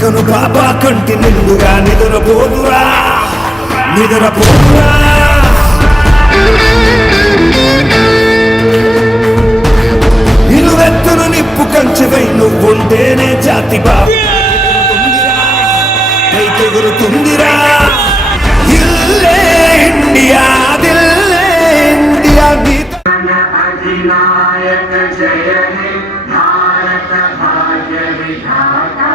కను బాబా కంటి నిండుగా నిద్రపోదురా నిలువెత్తును నిప్పు కంచెవై నువ్వుంటేనే జాతి బాబు పైకెగురుతుందిరా ఇల్లే ఇండియా దిల్లే ఇండియా अधिनायक जय हे भारत भाग्य विधाता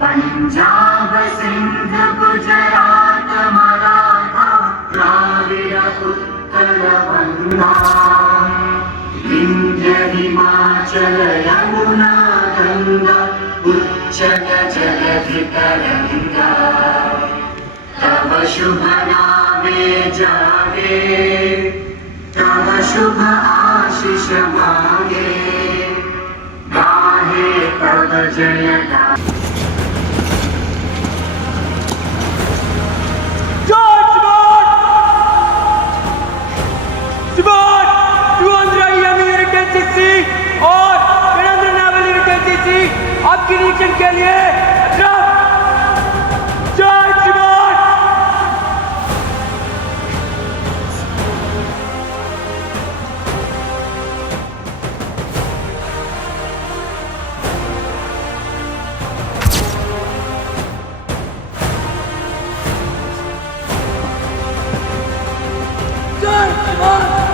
पंजाब सिंध गुजरात मराठा द्राविड उत्कल बंगा विंध्य हिमाचल यमुना गंगा उच्चल जलधि तरंगा तव शुभ नामे जागे तव शुभ आशीष मांगे गाहे तव जय गाथा। और वीरेंद्र नावल रिटेंसी आपकी निरीक्षण के लिए जय शिवान। जय शिवान।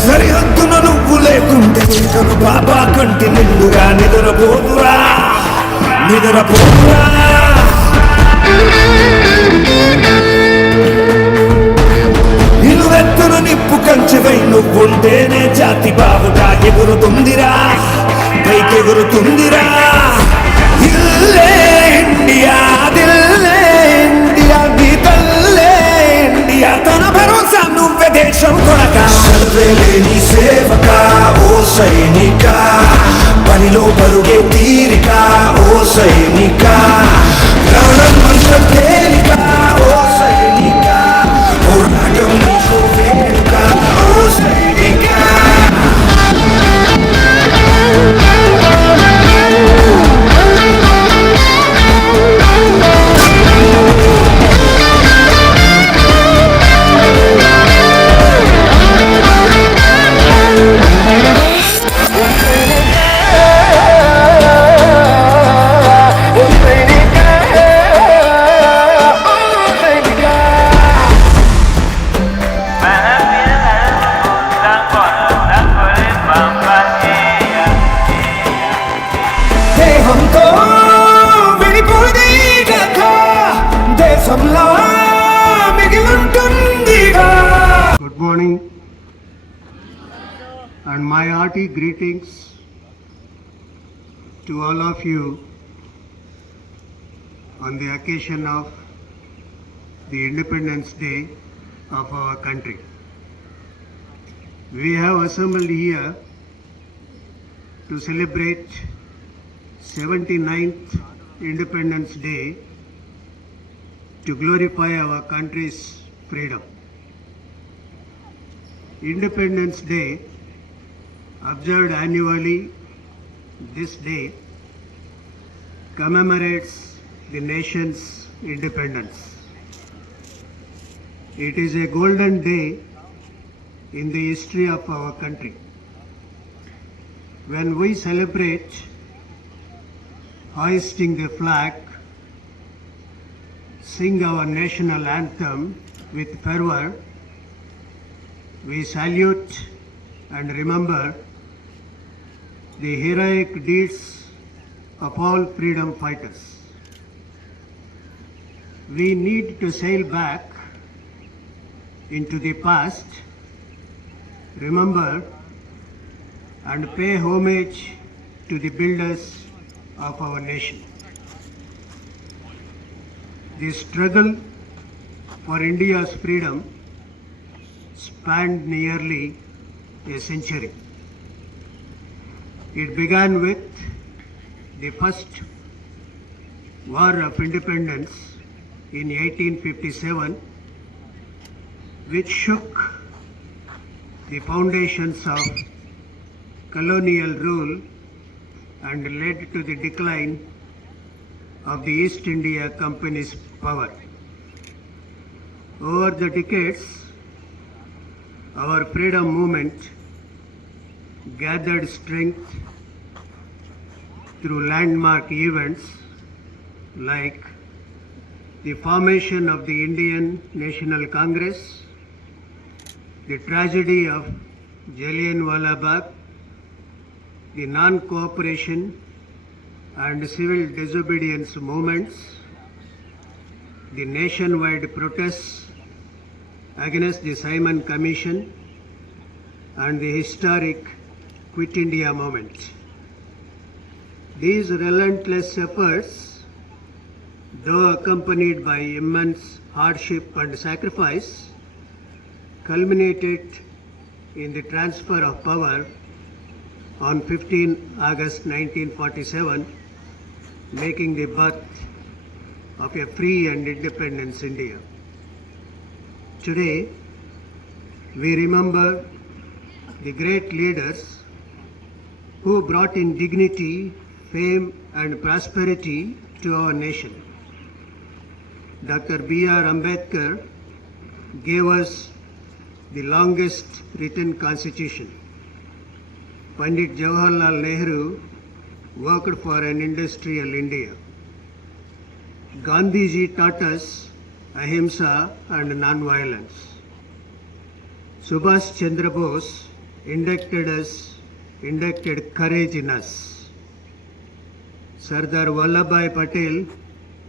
సరిహద్దున నువ్వు లేకుంటే కను బాబా కంటి నిండుగా నిద్రపోదురా నిలువెత్తును నిప్పు కంచెవై నువ్వుంటేనే జాతి బావుగా ఎగురుతుందిరా పైకెగురుతుందిరా ఇల్లే ఇండియా దిల్లే ఇండియా నీ తల్లే ఇండియా తన భరోసా నువ్వే దేశం కొనక సర్వేలేని సేవక ఓ సైనిక పనిలో పరుగే తీరిక ఓ సైనిక ప్రాణం అంత తేలిక ఓ సైనిక పోరాటం నీకు వేడుక ఓ సైనిక Good morning and my hearty greetings to all of you on the occasion of the Independence Day of our country. We have assembled here to celebrate 79th Independence Day to glorify our country's freedom. Independence Day, observed annually, this day commemorates the nation's independence. It is a golden day in the history of our country. When we celebrate hoisting the flag, sing our national anthem with fervor, we salute and remember the heroic deeds of all freedom fighters. We need to sail back into the past, remember and pay homage to the builders of our nation. The struggle for India's freedom spanned nearly a century. It began with the first War of Independence in 1857, which shook the foundations of colonial rule and led to the decline of the East India Company's power. Over the decades, our freedom movement gathered strength through landmark events like the formation of the Indian National Congress, the tragedy of Jallianwala Bagh, the non-cooperation and civil disobedience movements, the nationwide protests against the Simon Commission, and the historic Quit India movement. These relentless efforts, though accompanied by immense hardship and sacrifice, culminated in the transfer of power on 15 August 1947, making the birth of a free and independent India. Today, we remember the great leaders who brought in dignity, fame and prosperity to our nation. Dr. B.R. Ambedkar gave us the longest written constitution. Pandit Jawaharlal Nehru worked for an industrial India. Gandhiji taught us ahimsa and non-violence. Subhash Chandra Bose inducted courage in us. Sardar Vallabhbhai Patel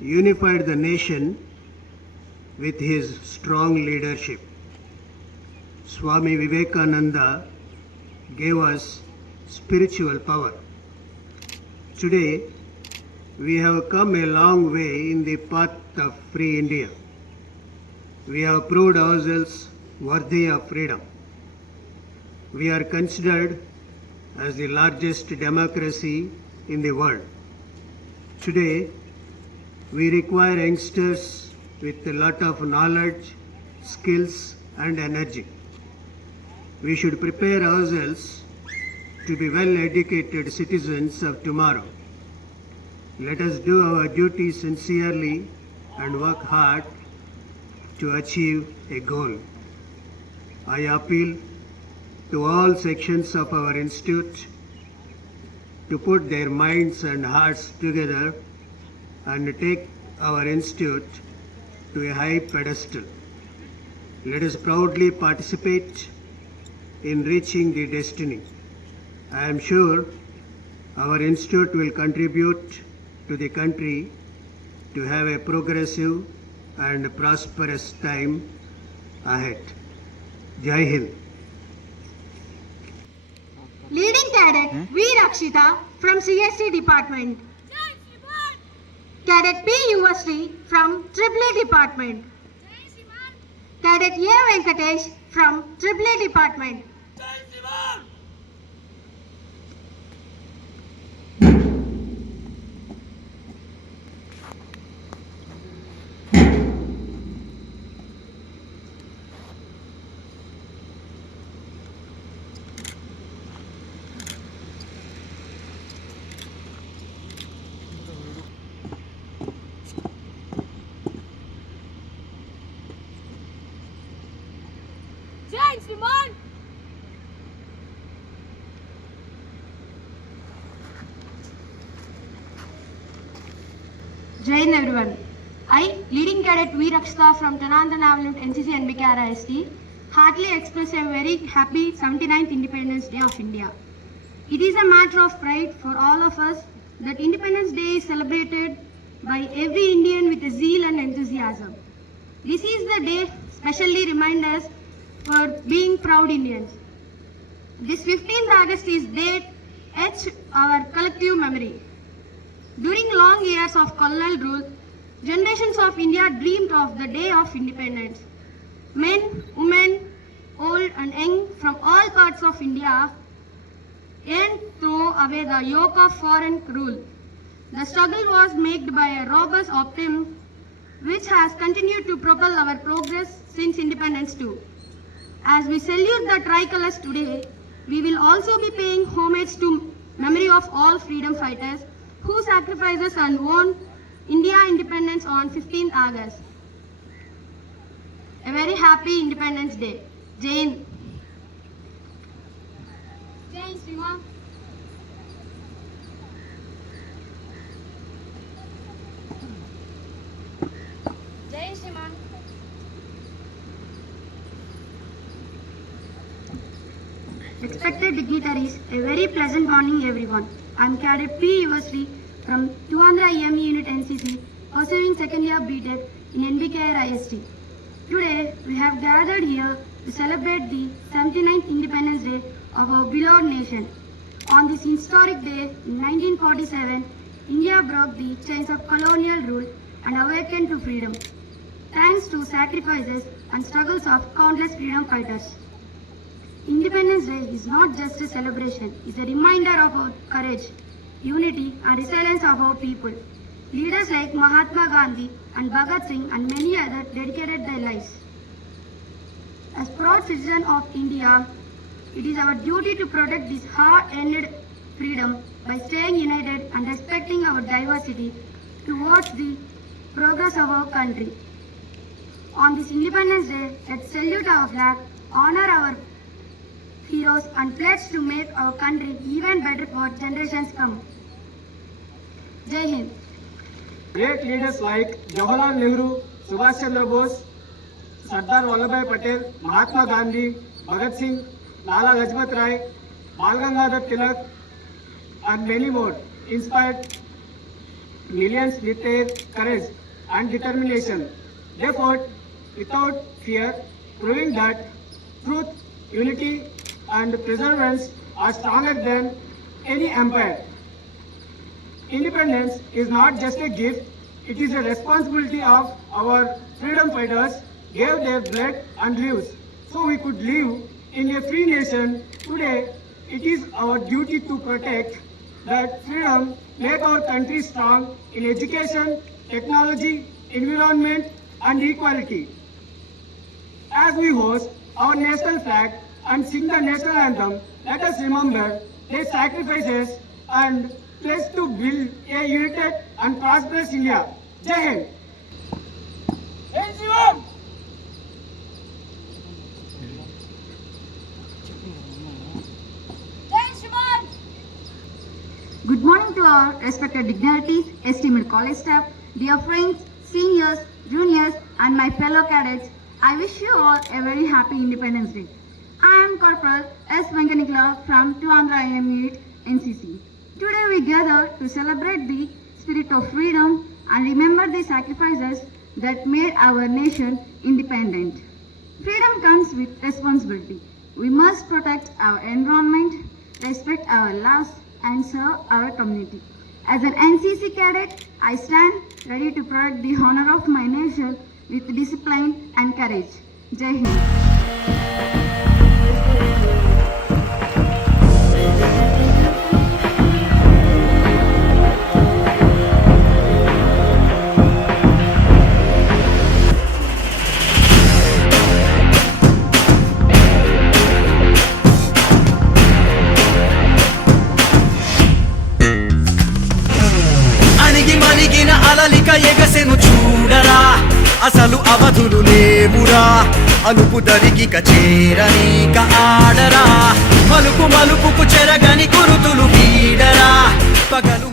unified the nation with his strong leadership. Swami Vivekananda gave us spiritual power. Today, we have come a long way in the path of free India. We have proved ourselves worthy of freedom. We are considered as the largest democracy in the world. Today, we require youngsters with a lot of knowledge, skills and energy. We should prepare ourselves to be well-educated citizens of tomorrow. Let us do our duty sincerely and work hard to achieve a goal. I appeal to all sections of our institute to put their minds and hearts together and take our institute to a high pedestal. Let us proudly participate in reaching the destiny. I am sure our institute will contribute to the country to have a progressive and prosperous time ahead. Jai Hind. Leading Cadet V. Rakshita from CSC Department. Cadet P. University from EEE Department. Cadet A. Venkatesh from EEE Department. Jai Hind everyone. I, leading cadet V. Rakshita from Tananda Naval NCC NBK RIST, heartily express a very happy 79th Independence Day of India. It is a matter of pride for all of us that Independence Day is celebrated by every Indian with a zeal and enthusiasm. This is the day specially remind us for being proud Indians. This 15th August is date etched our collective memory. During long years of colonial rule, generations of India dreamed of the day of independence. Men, women, old and young from all parts of India yearned to throw away the yoke of foreign rule. The struggle was made by a robust optimism which has continued to propel our progress since independence too. As we salute the tricolors today, we will also be paying homage to memory of all freedom fighters who sacrifices and won India independence on 15th August. A very happy Independence Day. Jai Hind. Jai Hind, Srima. Jai Hind, Srima. Respected dignitaries, a very pleasant morning everyone. I am Cadet P. University from Tuandra EME Unit NCC, pursuing second year BTech in NBK IST. Today, we have gathered here to celebrate the 79th Independence Day of our beloved nation. On this historic day, in 1947, India broke the chains of colonial rule and awakened to freedom, thanks to sacrifices and struggles of countless freedom fighters. Independence Day is not just a celebration, it is a reminder of our courage, unity and resilience of our people. Leaders like Mahatma Gandhi and Bhagat Singh and many others dedicated their lives. As proud citizens of India, it is our duty to protect this hard-earned freedom by staying united and respecting our diversity towards the progress of our country. On this Independence Day, let's salute our flag, honor our heroes and pledge to make our country even better for generations come. Jai Hind. Great leaders like Jawaharlal Nehru, Subhash Chandra Bose, Sardar Vallabhbhai Patel, Mahatma Gandhi, Bhagat Singh, Lala Lajpat Rai, Bal Gangadhar Tilak and many more inspired millions with their courage and determination. They fought without fear, proving that truth, unity and perseverance are stronger than any empire. Independence is not just a gift, it is a responsibility of our freedom fighters gave their blood and lives so we could live in a free nation. Today, it is our duty to protect that freedom, make our country strong in education, technology, environment and equality. As we host our national flag and sing the national anthem, let us remember their sacrifices and pledge to build a united and prosperous India. Jai Hind. Good morning to our respected dignitaries, esteemed college staff, dear friends, seniors, juniors and my fellow cadets. I wish you all a very happy Independence Day. I am Corporal S. Venkanikla from Tuandra IM Unit NCC. Today we gather to celebrate the spirit of freedom and remember the sacrifices that made our nation independent. Freedom comes with responsibility. We must protect our environment, respect our laws and serve our community. As an NCC cadet, I stand ready to protect the honor of my nation with discipline and courage. Jai Hind. అణిగి మణిగిన అలలిక ఎగసెను చూడరా అసలు అవధులు లేవురా అలుపు దరికిక చేరనీక ఆడరా మలుపు మలుపుకు చెరగని కురుతులు వీడరా పగలు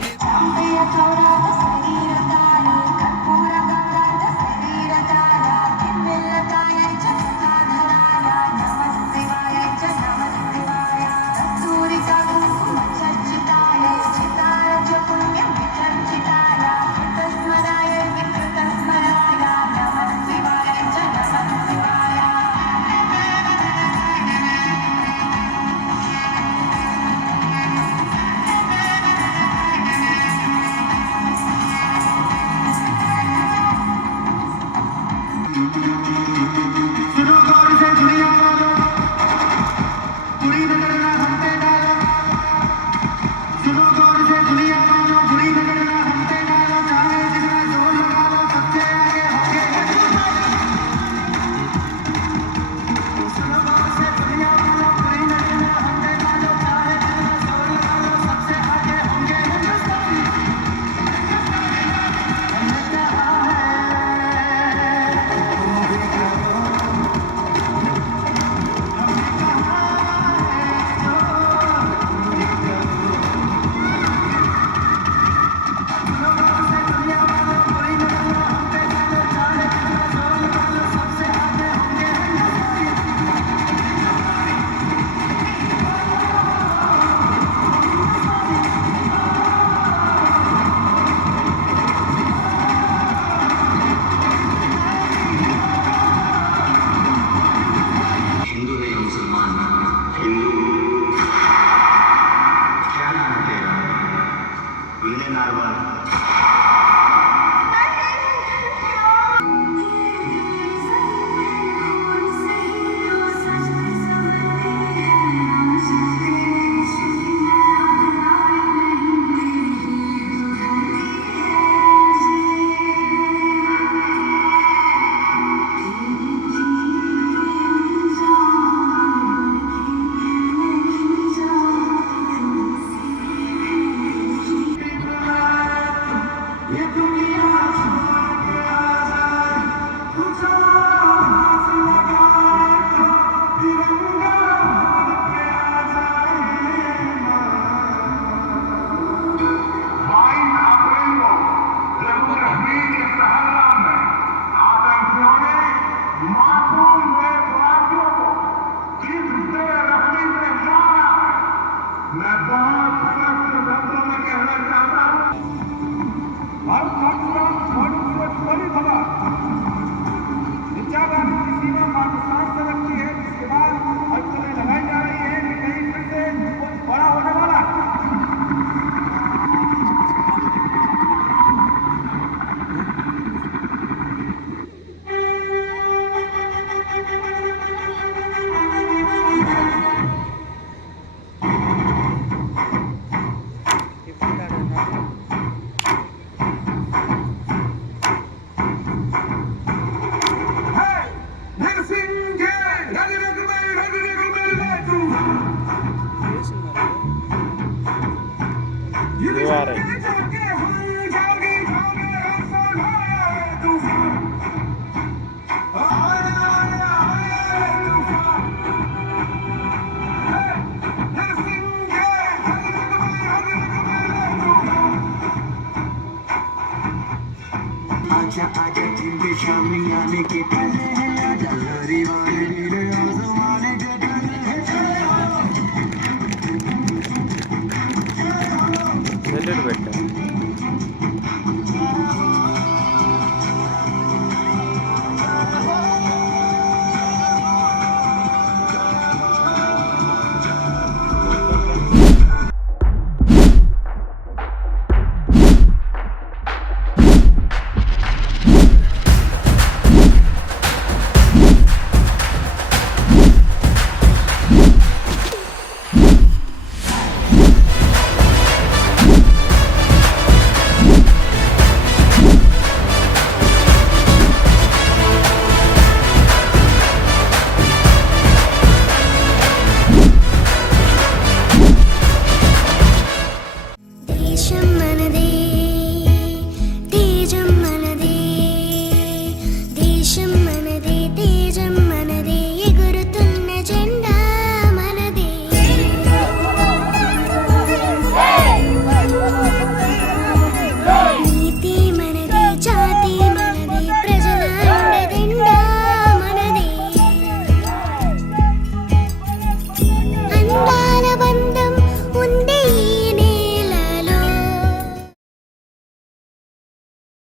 आजा आजा जिंदगी शामी आने के पहले आजा हरी वाले नीले आसमाने के तले Send it better.